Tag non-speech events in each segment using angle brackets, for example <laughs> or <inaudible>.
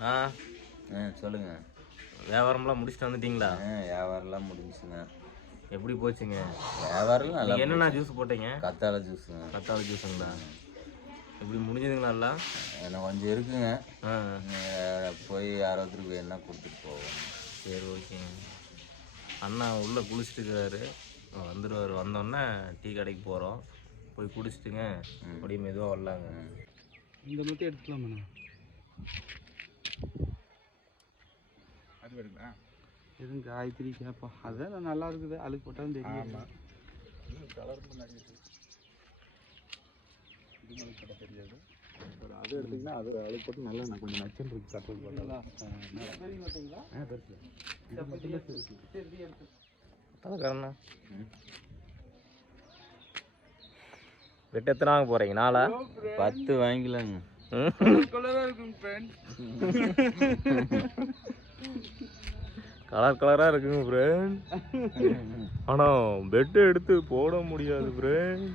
ஆ? ஆ சொல்லுங்க. வியாபாரம்லாம் முடிச்சுட்டு வந்துட்டீங்களா? வியாபாரம்லாம் முடிஞ்சுங்க. எப்படி போச்சுங்க? வியாபாரம் நல்லா என்னென்ன ஜூஸ் போட்டீங்க? கத்தாழை ஜூஸுங்க கத்தாழை ஜூஸுங்களா எப்படி முடிஞ்சதுங்களா எல்லாம்? எனக்கு கொஞ்சம் இருக்குங்க. போய் யாராவது வேணா கொடுத்துட்டு போவோம். சரி ஓகேங்க அண்ணா உள்ளே குளிச்சுட்டு இருக்காரு. வந்துடுவார் வந்தோடனே டீ கடைக்கு போகிறோம் போய் குடிச்சிட்டுங்க. அப்படியே மெதுவாக வரலாங்க. இந்த மட்டும் எடுத்துக்கலாமாண்ணா? அது வருங்களா? எதுவும் காய்கறி கேட்பா அதான் நல்லா இருக்குது. அழுக்கு போட்டாலும் தெரியும் கலர் இது தெரியாது. ஒரு அது எடுத்தீங்கன்னா அது அழுக்கு போட்டு நல்லா கொஞ்சம் நச்சுன்னு இருக்கு. கட்டுறது போட்டாலும் ஆ பெருசு. இது மட்டும் தான் பெருசு. அண்ணா வெட்டு எத்தனை வாங்க போகிறீங்க நாளா பத்து வாங்கிக்கலாங்க. <laughs> கலர் கலராக இருக்குங்க ஃப்ரெண்ட் ஆனால் பெட்டு எடுத்து போட முடியாது ஃப்ரெண்ட்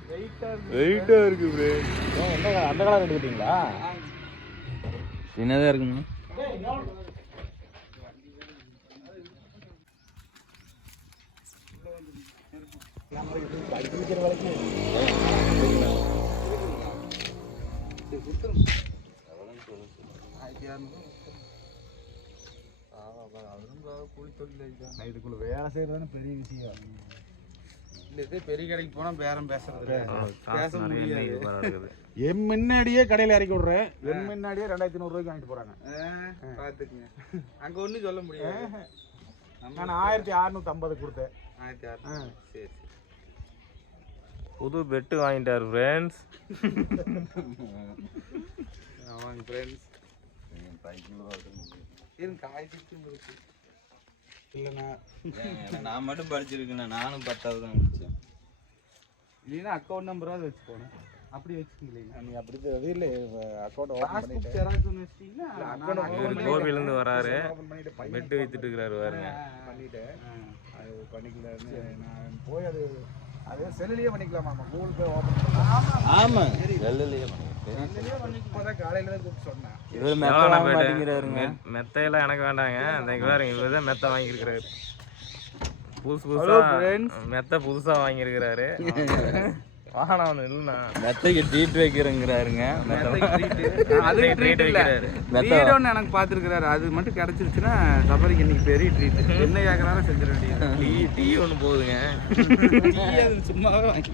வெயிட்டாக இருக்கு ஃப்ரெண்ட் அந்த கலர் எடுத்துட்டீங்களா சின்னதாக இருக்குங்க. நான் இதுக்குள்ள வேலை செய்யறதுன்னு பெரிய விஷயம். இந்த இது பெரிய கடைக்கு போனால் பேரம் பேசுறது இல்ல. பேச முடியாது. என் முன்னாடியே கடையில் இறக்கி விடுறேன். என் முன்னாடியே ரெண்டாயிரத்தி நூறுரூவாய்க்கு வாங்கிட்டு போறாங்க. ஆ, பார்த்துக்குங்க அங்கே ஒன்றும் சொல்ல முடியாது. நான் ஆயிரத்தி அறுநூத்தி ஐம்பது கொடுத்தேன். ஆயிரத்தி அறுநூறு. சரி சரி. புது பெட்டு வாங்கிட்டாரு ஃப்ரெண்ட்ஸ் ஆமாங்க ஃப்ரெண்ட்ஸ் இருங்க காய்கறி இருக்கு இல்லைண்ணா. நான் மட்டும் படிச்சிருக்கேன் நானும் பத்தாவது தான் முடிச்சேன். இல்லைன்னா அக்கௌண்ட் நம்பராவது வச்சு போனேன். அப்படி வச்சுக்கீங்களா நீ அப்படி அது இல்லை அக்கௌண்ட் ஓப்பன் கோவிலேருந்து வராரு. பெட்டு வித்துட்டு இருக்கிறாரு பாருங்க. பண்ணிட்டு அது பண்ணிக்கலான்னு நான் போய் அது அது செல்லுலயே பண்ணிக்கலாமா? கூகுள் பே ஓப்பன் பண்ணலாம். ஆமா. செல்லுலயே மெத்தையெல்லாம் எனக்கு வேண்டாங்க. இவர் தான் மெத்தை வாங்கியிருக்கிறாரு. புதுசு புதுசா மெத்தை புதுசா வாங்கியிருக்கிறாரு. <laughs> வாகனம் ஒன்று இல்லைண்ணா மெத்தைக்கு ட்ரீட் வைக்கிறேங்கிறாருங்க. அது ட்ரீட் வீடு ஒன்று எனக்கு பார்த்துருக்கிறாரு. அது மட்டும் கிடச்சிருச்சுன்னா சபரிக்கு இன்னைக்கு பெரிய ட்ரீட் என்ன கேட்குறாலும் செஞ்சிட வேண்டியது. டீ டீ ஒன்று போகுதுங்க டீ அது சும்மாவே வாங்கி